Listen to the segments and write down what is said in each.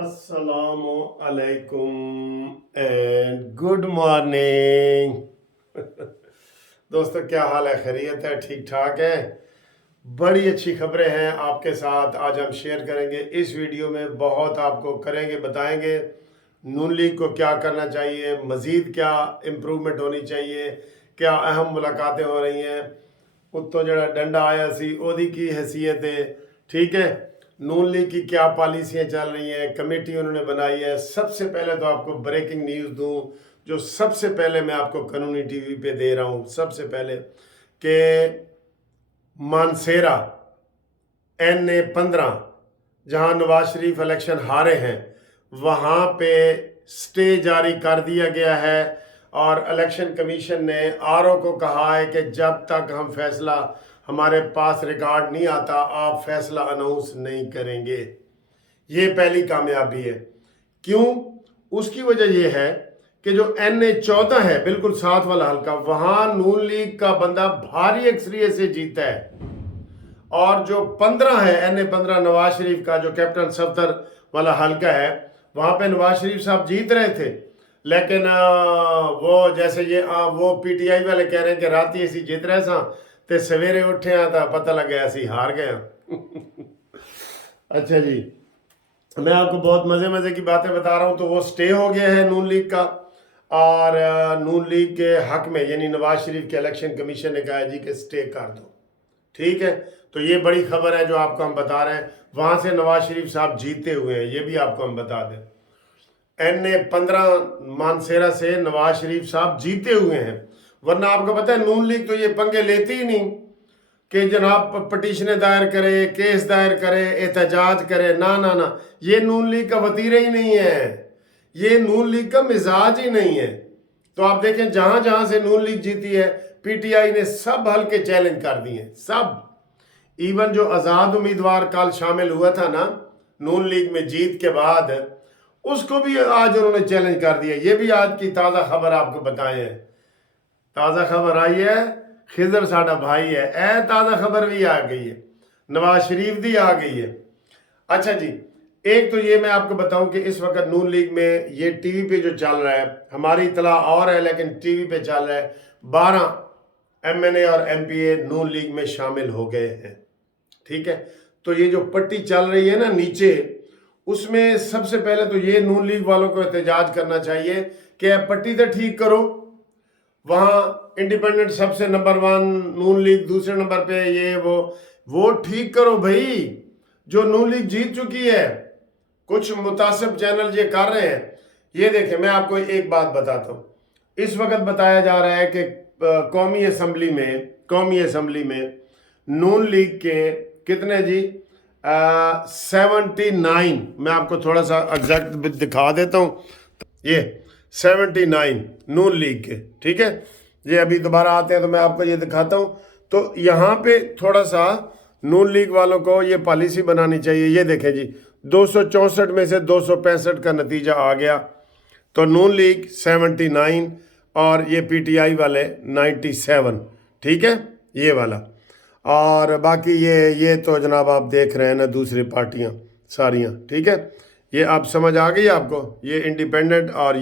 अस्सलामु अलैकुम and good morning. दोस्तों, क्या हाल है? खैरियत है? ठीक ठाक है? बड़ी अच्छी खबरें हैं आपके साथ आज हम शेयर करेंगे इस वीडियो में। बहुत आपको करेंगे, बताएंगे नून लीग को क्या करना चाहिए, मज़ीद क्या इम्प्रूवमेंट होनी चाहिए, क्या अहम मुलाकातें हो रही हैं, उत्तों जड़ा डंडा आया सी ओदी की हैसियत है। ठीक है, नून लीग की क्या पॉलिसियाँ चल रही हैं, कमेटी उन्होंने बनाई है। सबसे पहले तो आपको ब्रेकिंग न्यूज़ दूं, जो सबसे पहले मैं आपको कानूनी टीवी पे दे रहा हूं। सबसे पहले कि मानसेरा NA-15 जहां नवाज शरीफ इलेक्शन हारे हैं, वहां पे स्टे जारी कर दिया गया है और इलेक्शन कमीशन ने RO को कहा है कि जब तक हम फैसला हमारे पास रिकॉर्ड नहीं आता, आप फैसला अनाउंस नहीं करेंगे। ये पहली कामयाबी है। क्यों? उसकी वजह यह है कि जो NA-14 है, बिल्कुल साथ वाला हल्का, वहां नून लीग का बंदा भारी अक्सरियत से जीता है। और जो 15 है NA-15 नवाज शरीफ का, जो कैप्टन सफ्तर वाला हल्का है, वहां पे नवाज शरीफ साहब जीत रहे थे। लेकिन वो जैसे ये वो PTI वाले कह रहे हैं कि रात ही ऐसी जीत रहे सा ते सवेरे उठे तो पता लग गया ऐसी हार गए। अच्छा जी, मैं आपको बहुत मज़े मज़े की बातें बता रहा हूँ। तो वो स्टे हो गया है नून लीग का, और नून लीग के हक में यानी नवाज शरीफ के इलेक्शन कमीशन ने कहा है जी कि स्टे कर दो। ठीक है, तो ये बड़ी खबर है जो आपको हम बता रहे हैं। वहाँ से नवाज शरीफ साहब जीते हुए हैं, ये भी आपको हम बता दें। NA-15 मानसेरा से नवाज शरीफ साहब जीते हुए हैं। वरना आपको पता है नून लीग तो ये पंगे लेती ही नहीं कि जनाब पटिशनें दायर करे, केस दायर करे, एहतजाज करे। ना ना ना, ये नून लीग का वतीरा ही नहीं है, ये नून लीग का मिजाज ही नहीं है। तो आप देखें जहां जहां से नून लीग जीती है, PTI ने सब हल्के चैलेंज कर दिए, सब। इवन जो आज़ाद उम्मीदवार कल शामिल हुआ था ना नून लीग में जीत के बाद, उसको भी आज उन्होंने चैलेंज कर दिया। ये भी आज की ताज़ा खबर आपको बताए हैं। ताज़ा खबर आई है, खिजर साडा भाई है, ए ताज़ा खबर भी आ गई है, नवाज शरीफ भी आ गई है। अच्छा जी, एक तो ये मैं आपको बताऊं कि इस वक्त नून लीग में ये टीवी पे जो चल रहा है, हमारी इतला और है लेकिन टीवी पे चल रहा है, 12 MNA और MPA नून लीग में शामिल हो गए हैं। ठीक है, तो ये जो पट्टी चल रही है ना नीचे, उसमें सबसे पहले तो ये नून लीग वालों को एहतजाज करना चाहिए कि पट्टी तो ठीक करो। वहाँ इंडिपेंडेंट सबसे नंबर 1, नून लीग दूसरे नंबर पे, ये वो ठीक करो भाई। जो नून लीग जीत चुकी है, कुछ मुतासिब चैनल ये कर रहे हैं। ये देखें, मैं आपको एक बात बताता हूँ। इस वक्त बताया जा रहा है कि कौमी असम्बली में नून लीग के कितने जी 79, मैं आपको थोड़ा सा एग्जैक्ट दिखा देता हूँ। ये 79 नून लीग के, ठीक है। ये अभी दोबारा आते हैं तो मैं आपको ये दिखाता हूँ। तो यहाँ पे थोड़ा सा नून लीग वालों को ये पॉलिसी बनानी चाहिए। ये देखें जी, 264 में से 265 का नतीजा आ गया। तो नून लीग 79 और ये PTI वाले 97, ठीक है, ये वाला। और बाकी ये तो जनाब आप देख रहे हैं ना, दूसरी पार्टियां सारियां, ठीक है। ये आप समझ आ गई आपको, ये इंडिपेंडेंट और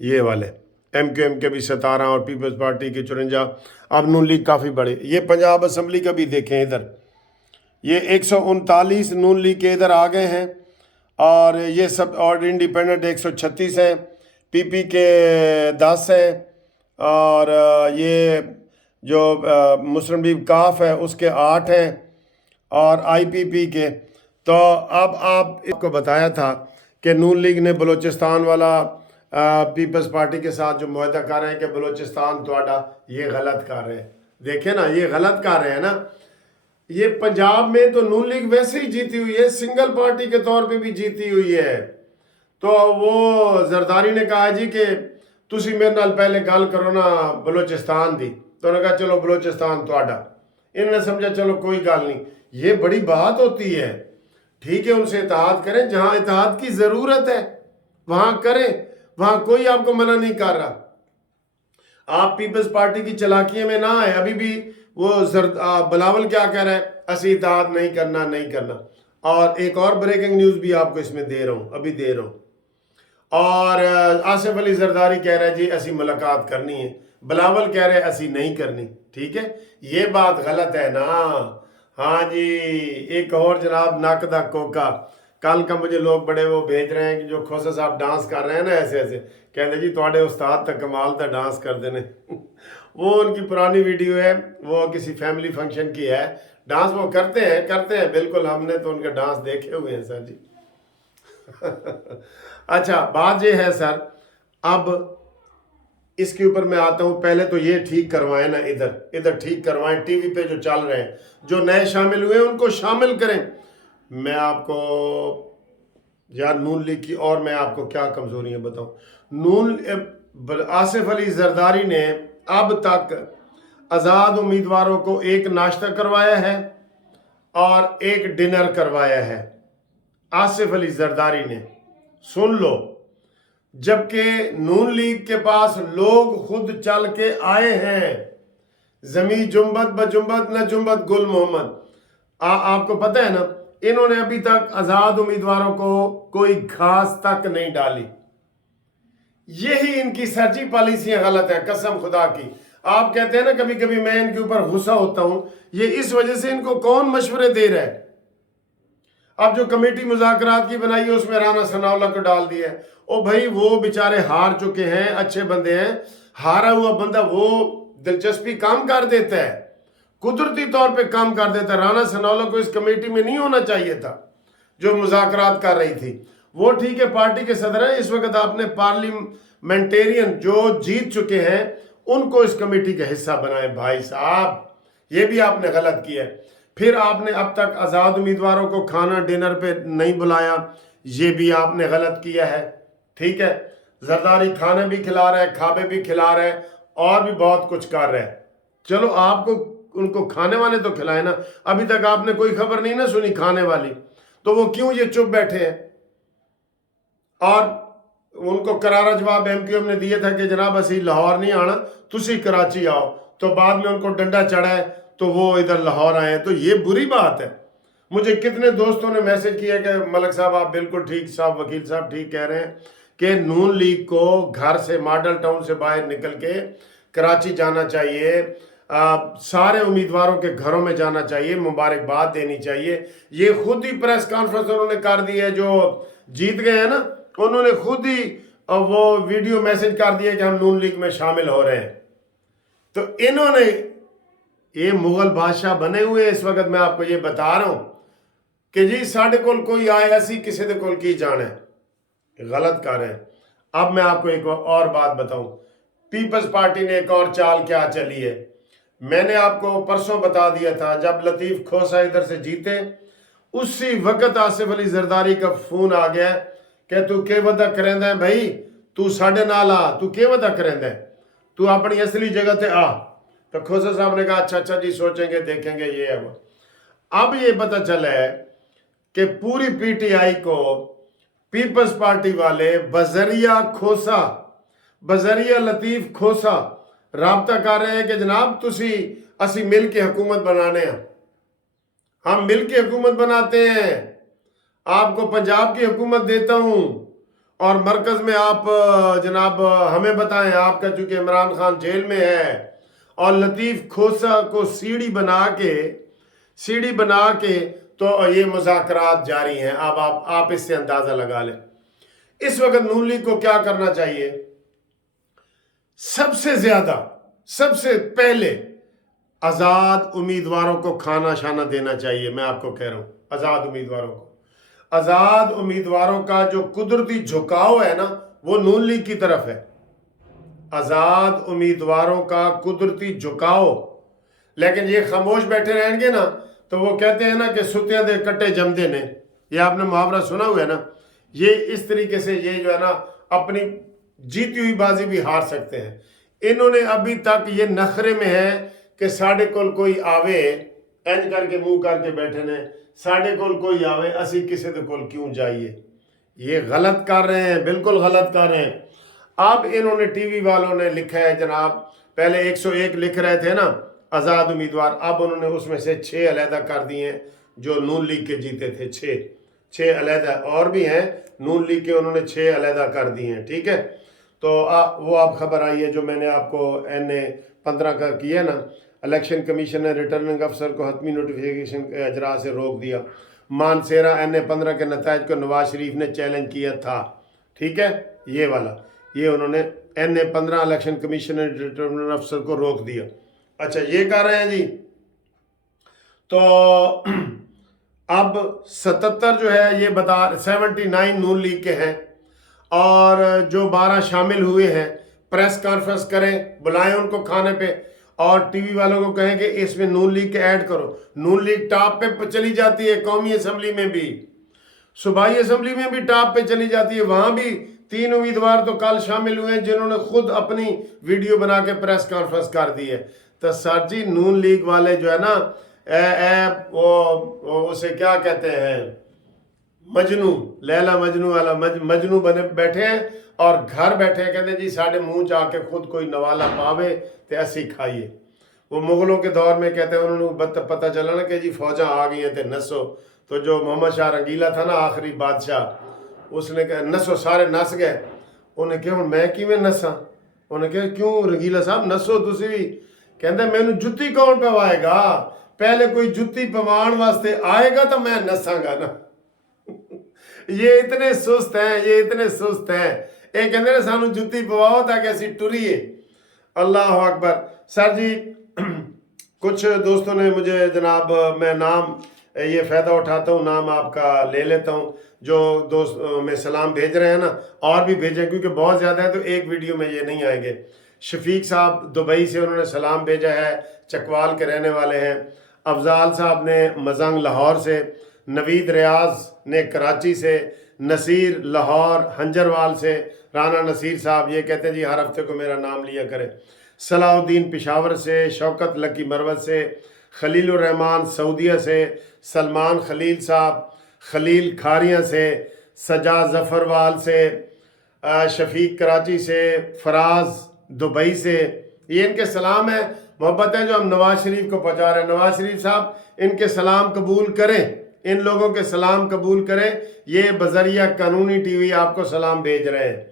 ये वाले MQM के भी 17 और पीपल्स पार्टी के 54। अब नून लीग काफ़ी बड़े। ये पंजाब असम्बली का भी देखें, इधर ये 139 नून लीग के इधर आ गए हैं, और ये सब और इंडिपेंडेंट 136 हैं, PP के 10 हैं, और ये जो मुस्लिम लीग काफ है उसके 8 हैं, और IPP के। तो अब आपको बताया था कि नून लीग ने बलूचिस्तान वाला पीपल्स पार्टी के साथ जो मुआहदा कर रहे हैं कि बलूचिस्तान तोड़ा, ये गलत कर रहे हैं। देखें ना, ये गलत कर रहे हैं ना। ये पंजाब में तो नून लीग वैसे ही जीती हुई है, सिंगल पार्टी के तौर पे भी जीती हुई है। तो वो जरदारी ने कहा जी कि तुसी मेरे नाल पहले गल करो ना बलूचिस्तान दी, तो उन्होंने कहा चलो बलूचिस्तान तोड़ा। इन्होंने समझा चलो कोई गल नहीं। ये बड़ी बात होती है। ठीक है, उनसे इत्तेहाद करें, जहां इत्तेहाद की ज़रूरत है वहां करें, वहां कोई आपको मना नहीं कर रहा। आप पीपल्स पार्टी की चलाकियों में ना आए। अभी भी वो बिलावल क्या कह रहा है, असी इत्तेहाद नहीं करना। اور ایک اور بریکنگ نیوز بھی آپ کو اس میں دے رہا ہوں، ابھی دے رہا ہوں۔ اور آصف علی زرداری کہہ رہے جی اسی ملاقات کرنی ہے، بلاول کہہ رہے اسی نہیں کرنی، ٹھیک ہے، یہ بات غلط ہے نا۔ ہاں جی، ایک اور جناب ناقدہ کوکا، کل کا مجھے لوگ بڑے وہ بھیج رہے ہیں کہ جو کھوسا صاحب ڈانس کر رہے ہیں نا ایسے ایسے، کہتے جی تواڈے استاد تک کمال تھا ڈانس کر دینے۔ وہ ان کی پرانی ویڈیو ہے، وہ کسی فیملی فنکشن کی ہے، ڈانس وہ کرتے ہیں بالکل، ہم نے تو ان کے ڈانس دیکھے ہوئے ہیں سر جی۔ اچھا بات یہ ہے سر، اب اس کے اوپر میں آتا ہوں، پہلے تو یہ ٹھیک کروائیں نا، ادھر ٹھیک کروائیں، ٹی وی پہ جو چل رہے ہیں، جو نئے شامل ہوئے ہیں ان کو شامل کریں۔ میں آپ کو یار نون لیگ کی اور میں آپ کو کیا کمزوریاں بتاؤں۔ آصف علی زرداری نے اب تک آزاد امیدواروں کو ایک ناشتہ کروایا ہے اور ایک ڈنر کروایا ہے، آصف علی زرداری نے، سن لو، جبکہ نون لیگ کے پاس لوگ خود چل کے آئے ہیں، زمیں جنبت بجنبت نہ جنبت گل محمد، آپ کو پتہ ہے نا، انہوں نے ابھی تک آزاد امیدواروں کو کوئی گھاس تک نہیں ڈالی۔ یہی ان کی سرجی پالیسیاں غلط ہے، قسم خدا کی۔ آپ کہتے ہیں نا کبھی کبھی میں ان کے اوپر غصہ ہوتا ہوں، یہ اس وجہ سے ان کو کون مشورے دے رہا ہے۔ اب جو کمیٹی مذاکرات کی بنائی ہے اس میں رانا ثناءاللہ کو ڈال دیا ہے، او بھائی وہ بیچارے ہار چکے ہیں، اچھے بندے ہیں، ہارا ہوا بندہ وہ دلچسپی کام کر دیتا ہے، قدرتی طور پہ کام کر دیتا ہے۔ رانا ثناءاللہ کو اس کمیٹی میں نہیں ہونا چاہیے تھا جو مذاکرات کر رہی تھی۔ وہ ٹھیک ہے پارٹی کے صدر ہیں، اس وقت آپ نے پارلیمنٹیرین جو جیت چکے ہیں ان کو اس کمیٹی کا حصہ بنائیں بھائی صاحب، یہ بھی آپ نے غلط کیا ہے۔ پھر آپ نے اب تک آزاد امیدواروں کو کھانا ڈنر پہ نہیں بلایا، یہ بھی آپ نے غلط کیا ہے، ٹھیک ہے۔ زرداری کھانے بھی کھلا رہا ہے، کھابے بھی کھلا رہا ہے، اور بھی بہت کچھ کر رہا ہے۔ چلو آپ کو ان کو کھانے والے تو کھلائے نا، ابھی تک آپ نے کوئی خبر نہیں نا سنی کھانے والی، تو وہ کیوں یہ چپ بیٹھے ہیں؟ اور ان کو کرارا جواب ایم کیو ایم نے دیا تھا کہ جناب اسی لاہور نہیں آنا، تسی کراچی آؤ، تو بعد میں ان کو ڈنڈا چڑھا ہے تو وہ ادھر لاہور آئے ہیں، تو یہ بری بات ہے۔ مجھے کتنے دوستوں نے میسج کیا کہ ملک صاحب آپ بالکل ٹھیک، صاحب وکیل صاحب ٹھیک کہہ رہے ہیں کہ نون لیگ کو گھر سے، ماڈل ٹاؤن سے باہر نکل کے کراچی جانا چاہیے، سارے امیدواروں کے گھروں میں جانا چاہیے، مبارکباد دینی چاہیے۔ یہ خود ہی پریس کانفرنس انہوں نے کر دی ہے، جو جیت گئے ہیں نا انہوں نے خود ہی وہ ویڈیو میسج کر دیا کہ ہم نون لیگ میں شامل ہو رہے ہیں۔ تو انہوں نے یہ مغل بادشاہ بنے ہوئے، اس وقت میں آپ کو یہ بتا رہا ہوں کہ جی ساڑھے کول کوئی آئے ایسی کسی دے کول کی جانا ہے، غلط کر رہے ہیں۔ اب میں آپ کو ایک اور بات بتاؤں، پیپلز پارٹی نے ایک اور چال کیا چلی ہے۔ میں نے آپ کو پرسوں بتا دیا تھا، جب لطیف کھوسا ادھر سے جیتے اسی وقت آصف علی زرداری کا فون آ گیا کہ تو کے ودا کریں ہے بھائی، تو ساڑھے نال آ، تو کے ودا کریں ہے، تو اپنی اصلی جگہ تے آ۔ تو کھوسا صاحب نے کہا اچھا جی سوچیں گے دیکھیں گے یہ ہے وہ۔ اب یہ پتہ چلا ہے کہ پوری پی ٹی آئی کو پیپلز پارٹی والے بذریعہ کھوسا، بذریعہ لطیف کھوسا رابطہ کر رہے ہیں کہ جناب تسی اسی مل کے حکومت بنانے ہیں، ہم مل کے حکومت بناتے ہیں، آپ کو پنجاب کی حکومت دیتا ہوں اور مرکز میں آپ جناب ہمیں بتائیں، آپ کا چونکہ عمران خان جیل میں ہے، اور لطیف کھوسا کو سیڑھی بنا کے تو یہ مذاکرات جاری ہیں۔ اب آپ اس سے اندازہ لگا لیں اس وقت نون لیگ کو کیا کرنا چاہیے۔ سب سے زیادہ، سب سے پہلے آزاد امیدواروں کو کھانا شانا دینا چاہیے۔ میں آپ کو کہہ رہا ہوں آزاد امیدواروں کو، آزاد امیدواروں کا جو قدرتی جھکاؤ ہے نا وہ نون لیگ کی طرف ہے، آزاد امیدواروں کا قدرتی جھکاؤ۔ لیکن یہ خاموش بیٹھے رہیں گے نا تو وہ کہتے ہیں نا کہ ستیاں دے کٹے جمدے نے، یہ آپ نے محاورہ سنا ہوا ہے نا، یہ اس طریقے سے یہ جو ہے نا اپنی جیتی ہوئی بازی بھی ہار سکتے ہیں۔ انہوں نے ابھی تک یہ نخرے میں ہے کہ ساڑھے کول کوئی آوے، اینج کر کے منہ کر کے بیٹھے نے، ساڑھے کول کوئی آوے اسی کسی دے کول کیوں جائیے۔ یہ غلط کر رہے ہیں، بالکل غلط کر رہے ہیں۔ اب انہوں نے ٹی وی والوں نے لکھا ہے جناب، پہلے 101 لکھ رہے تھے نا آزاد امیدوار، اب انہوں نے اس میں سے 6 علیحدہ کر دیے ہیں जो नून लीग के जीते थे, 6 अलहदा, और भी हैं नून लीग के, उन्होंने 6 अलहदा कर दिए हैं, ठीक है। तो वो आप खबर आई है जो मैंने आपको NA-15 का किया ना, इलेक्शन कमीशन ने रिटर्निंग अफसर को हतमी नोटिफिकेशन के अजरा से रोक दिया। मानसेरा NA-15 के नतायज को नवाज शरीफ ने चैलेंज किया था, ठीक है, ये वाला, ये उन्होंने NA-15 इलेक्शन कमीशन ने रिटर्निंग अफसर को रोक दिया। अच्छा, ये कर रहे हैं जी। तो अब 77 जो है ये बता 79 नून लीग के हैं, और जो 12 शामिल हुए हैं प्रेस कॉन्फ्रेंस करें, बुलाएं उनको खाने पे, और टीवी वालों को कहें कि इसमें नून लीग के ऐड करो। नून लीग टॉप पे चली जाती है, कौमी असम्बली में भी, सूबाई असम्बली में भी टॉप पे चली जाती है। वहां भी 3 उम्मीदवार तो कल शामिल हुए हैं जिन्होंने खुद अपनी वीडियो बना के प्रेस कॉन्फ्रेंस कर दी है। तो सर जी, नून लीग वाले जो है ना, वो उसे क्या कहते हैं, मजनू, लैला मजनू वाला मजनू बने बैठे हैं, और घर बैठे हैं, कहते जी साढ़े मुंह जाके खुद कोई नवाला पावे तो असी खाइए। वो मुगलों के दौर में कहते हैं उन्होंने पता चला ना कि जी फौजा आ गई हैं तो नसो। तो जो मोहम्मद शाह रंगीला था ना, आखिरी बादशाह, उसने कहा नसो, सारे नस गए। उन्हें कहा मैं किवें नसा? उन्हें कहा क्यों रंगीला साहब नसो तुसी भी? कहते मैनू जुत्ती कौन पवाएगा? पहले कोई जुत्ती पवाण वास्ते आएगा तो मैं नसांगा ना। ये इतने सुस्त हैं, ये इतने सुस्त हैं। ये कहते हैं सानू जुत्ती पवाओ ताकि असी टुरीए। अल्लाह अकबर। सर जी, कुछ दोस्तों ने मुझे जनाब, मैं नाम ये फ़ायदा उठाता हूँ, नाम आपका ले लेता हूँ, जो दोस्त में सलाम भेज रहे हैं ना, और भी भेजें क्योंकि बहुत ज़्यादा है तो एक वीडियो में ये नहीं आएंगे। शफीक साहब दुबई से उन्होंने सलाम भेजा है, चकवाल के रहने वाले हैं। अफजाल साहब ने मजंग लाहौर से, नवीद रियाज ने कराची से, नसीर लाहौर हंजरवाल से, राना नसीर साहब ये कहते हैं जी हर हफ्ते को मेरा नाम लिया करें। सलाउद्दीन पिशावर से, शौकत लकी मरवत से, खलीलुर रहमान सऊदीया से, सलमान खलील साहब खलील खारियाँ से, सजा जफरवाल से, शफीक कराची से, फराज दुबई से, ये इनके सलाम है, मोहब्बत है जो हम नवाज शरीफ को पहुँचा रहे हैं। नवाज शरीफ साहब इनके सलाम कबूल करें, इन लोगों के सलाम कबूल करें। ये बजरिया कानूनी टीवी आपको सलाम भेज रहे हैं।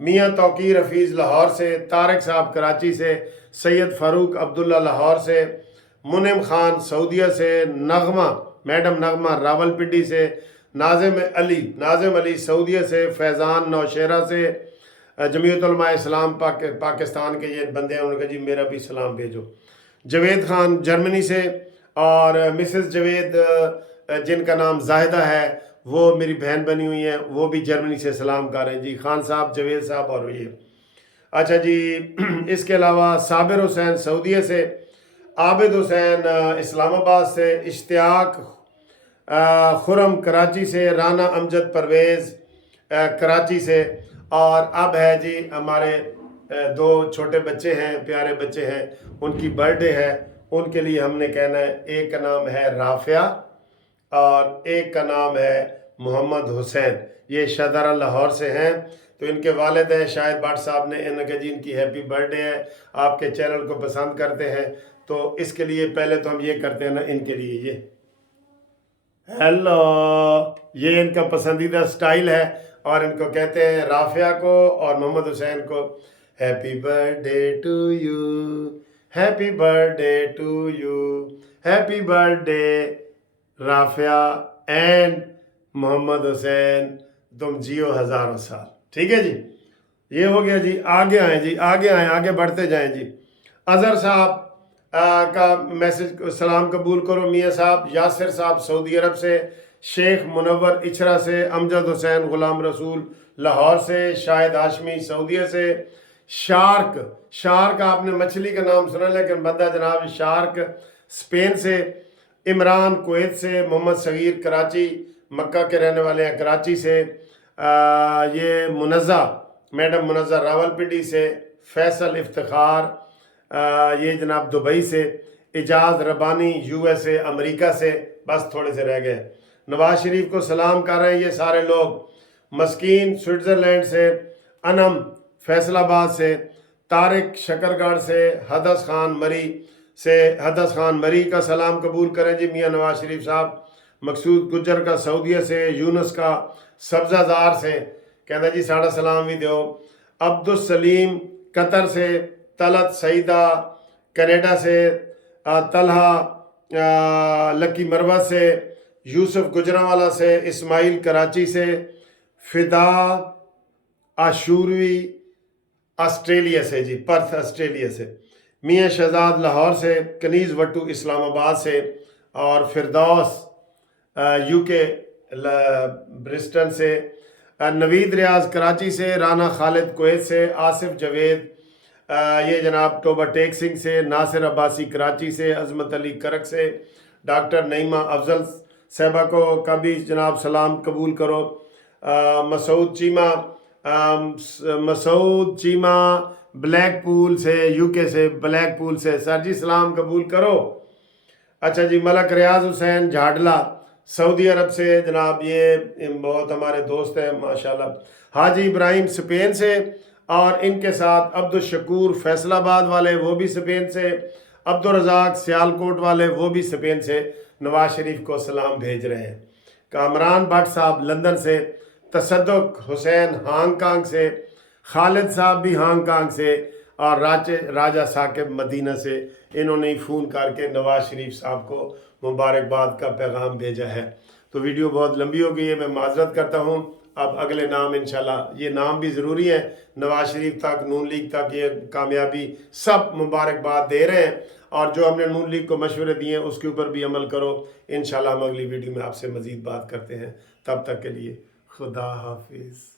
मियाँ तौकीर हफीज़ लाहौर से, तारिक साहब कराची से, सैयद फ़ारूक अब्दुल्ला लाहौर से, मुनिम खान सऊदीया से, नगमा मैडम नगमा रावलपिंडी से, नाजिम अली सऊदीया से, फैज़ान नौशेरा से, जमीयत उलमा इस्लाम पाकिस्तान के ये बंदे हैं, उन्होंने कहा जी मेरा भी सलाम भेजो। जवेद खान जर्मनी से, और मिसेस जवेद जिनका नाम जाहिदा है वो मेरी बहन बनी हुई है, वो भी जर्मनी से सलाम कर रहे हैं जी। खान साहब, जवेद साहब और ये। अच्छा जी, इसके अलावा साबिर हुसैन सऊदीया से, आबिद हुसैन इस्लामाबाद से, इश्तियाक खुरम कराची से, राना अमजद परवेज़ कराची से, और अब है जी हमारे 2 छोटे बच्चे हैं, प्यारे बच्चे हैं, उनकी बर्थडे है, उनके लिए हमने कहना है, एक का नाम है राफिया और एक का नाम है मोहम्मद हुसैन। ये शाहदारा लाहौर से हैं। तो इनके वालिद हैं शाहिद भट्ट साहब ने, इनके जी इनकी हैप्पी बर्थडे है, आपके चैनल को पसंद करते हैं, तो इसके लिए पहले तो हम ये करते हैं ना, इनके लिए ये हेलो, ये इनका पसंदीदा स्टाइल है, और इनको कहते हैं राफिया को और मोहम्मद हुसैन को happy birthday to you, happy birthday to you, happy birthday Rafia and Mohammad Hussain, तुम जियो हज़ारों साल। ठीक है जी, ये हो गया जी। आगे आएँ जी, आगे आएँ, आगे बढ़ते जाएँ जी। अज़हर साहब का मैसेज सलाम कबूल करो। मियाँ साहब यासिर साहब सऊदी अरब से, शेख मुनव्वर इचरा से, अमजद हुसैन ग़ुलाम रसूल लाहौर से, शाहिद हाशमी सऊदीया से, शार्क आपने मछली का नाम सुना लेकिन बंदा जनाब शार्क स्पेन से, इमरान कुवैत से, मोहम्मद सगीर कराची मक्का के रहने वाले हैं कराची से, ये मुनज़्ज़ा मैडम मुनज़्ज़ा रावलपिंडी से, फैसल इफ्तिखार ये जनाब दुबई से, इजाज़ रबानी USA अमेरिका से, बस थोड़े से रह गए। नवाज शरीफ को सलाम कर रहे हैं ये सारे लोग। मस्कीन स्विट्ज़रलैंड से, अनम फैसलाबाद से, तारिक शकरगढ़ से, हदस खान मरी का सलाम कबूल करें जी मियाँ नवाज शरीफ साहब। مقصود گجر کا سعودیہ سے، یونس کا سبزہ زار سے کہتا جی ساڑھا سلام بھی دیو، عبدالسلیم قطر سے، طلعت سعیدہ کینیڈا سے، طلحہ لکی مروہ سے، یوسف گجرانوالا سے، اسماعیل کراچی سے، فدا آشوروی آسٹریلیا سے، جی پرتھ آسٹریلیا سے، میاں شہزاد لاہور سے، کنیز وٹو اسلام آباد سے، اور فردوس یو کے برسٹن سے، نوید ریاض کراچی سے، رانا خالد کویت سے، آصف جاوید یہ جناب ٹوبہ ٹیک سنگھ سے، ناصر عباسی کراچی سے، عظمت علی کرک سے، ڈاکٹر نعیمہ افضل صاحبہ کو کا بھی جناب سلام قبول کرو، مسعود چیمہ بلیک پول سے، یو کے سے، بلیک پول سے، سر جی سلام قبول کرو۔ اچھا جی، ملک ریاض حسین جھاڈلا سعودی عرب سے، جناب یہ بہت ہمارے دوست ہیں ماشاءاللہ۔ حاجی ابراہیم اسپین سے، اور ان کے ساتھ عبدالشکور فیصل آباد والے وہ بھی اسپین سے، عبدالرزاق سیالکوٹ والے وہ بھی اسپین سے نواز شریف کو سلام بھیج رہے ہیں۔ کامران بٹ صاحب لندن سے، تصدق حسین ہانگ کانگ سے، خالد صاحب بھی ہانگ کانگ سے، اور راجہ ثاقب مدینہ سے، انہوں نے فون کر کے نواز شریف صاحب کو مبارکباد کا پیغام بھیجا ہے۔ تو ویڈیو بہت لمبی ہو گئی ہے، میں معذرت کرتا ہوں۔ اب اگلے نام انشاءاللہ، یہ نام بھی ضروری ہے، نواز شریف تک، نون لیگ تک یہ کامیابی سب مبارکباد دے رہے ہیں، اور جو ہم نے نون لیگ کو مشورے دیے ہیں اس کے اوپر بھی عمل کرو۔ انشاءاللہ ہم اگلی ویڈیو میں آپ سے مزید بات کرتے ہیں، تب تک کے لیے خدا حافظ۔